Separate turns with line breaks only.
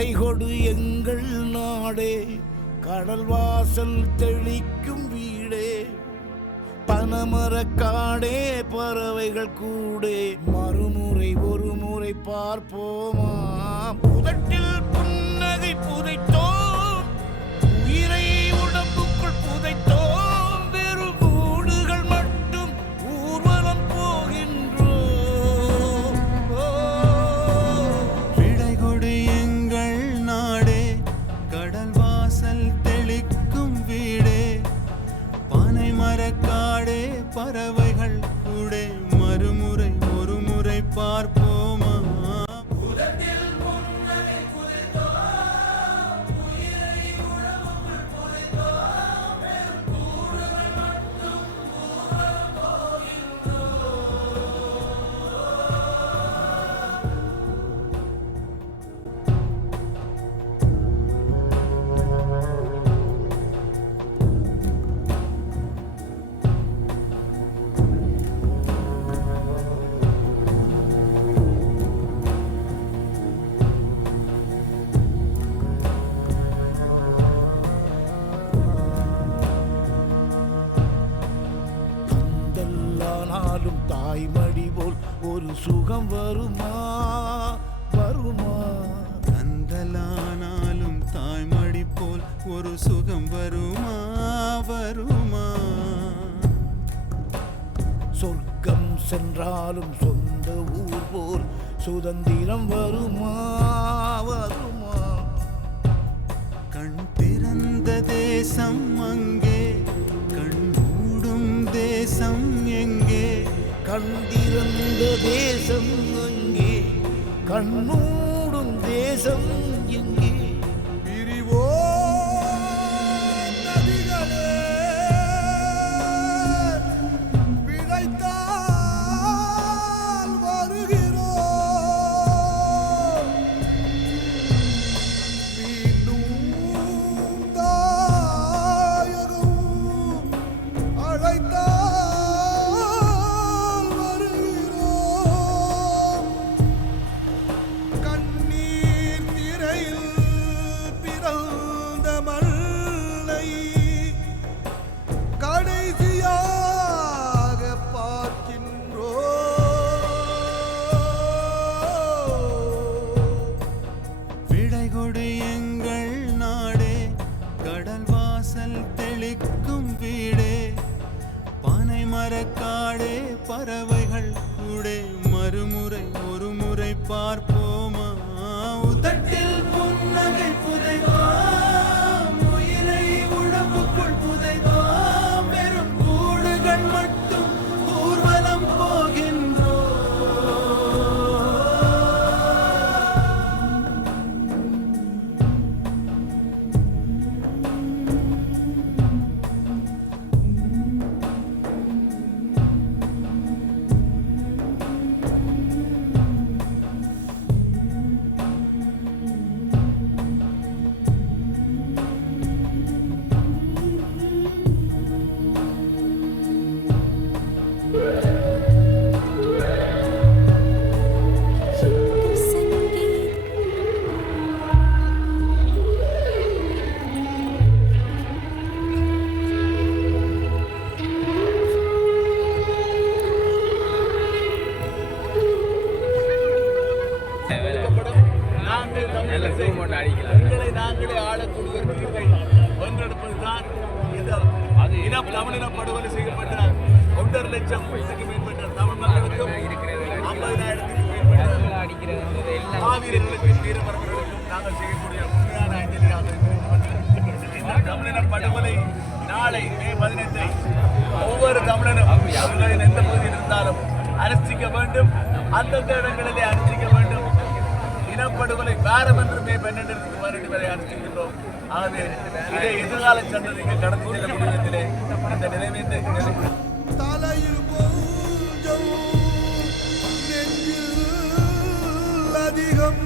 கொடை கொடு எங்கள் நாடே கடல் வாசல் தெளிக்கும் வீடே. பனமரக்காடே பறவைகள் கூடே. மறுமுறை ஒரு முறை பார்ப்போமா புதட்டில் புன்னகை புதைத்தோம் சுகம் வருமா? வருமா?
கந்தலானாலும் தாய்மடி போல் ஒரு சுகம் வருமா? வருமா?
சொர்க்கம் சென்றாலும் சொந்த ஊர் போல் சுதந்திரம் வருமா? வருமா?
கண் திறந்த தேசம் அங்கே கண் மூடும் தேசம் எங்கே?
கண்டி பிறந்த தேசம் அங்கே. கண்ணூடும் தேசம் அளிக்கும்
வீடே பனை மரக்காடே பறவைகள் கூடே மறுமுறை ஒரு முறை பார்ப்போம்.
நாங்கள் எங்களை நாங்களே ஆளக்கூடிய தீர்வை தமிழின படுகொலை செய்யப்பட்ட ஒன்றரை லட்சம் மேற்பட்ட தமிழ் மக்களுக்கும் மேற்பட்ட நாங்கள் செய்யக்கூடிய உண்மையான அஞ்சலியாக இந்த தமிழின படுகொலை நாளை மே பதினைந்தை ஒவ்வொரு தமிழனும் அவர்களின் எந்த பகுதியில் இருந்தாலும் அனுஷ்டிக்க வேண்டும். அந்தந்த இடங்களிலே அனுஷ்டிக்க வேண்டும். இனப்படுகொலை வாரம் என்றுமே பன்னெண்டு வருடம் வரை அனுஷ்டிக்கின்றோம். ஆகவே இதை எதிர்கால சந்ததிக்கு கடந்து செல்ல முடிவதிலே இந்த நிறைவேற்ற நிலை
தலையில் கொஞ்சம் அதிகம்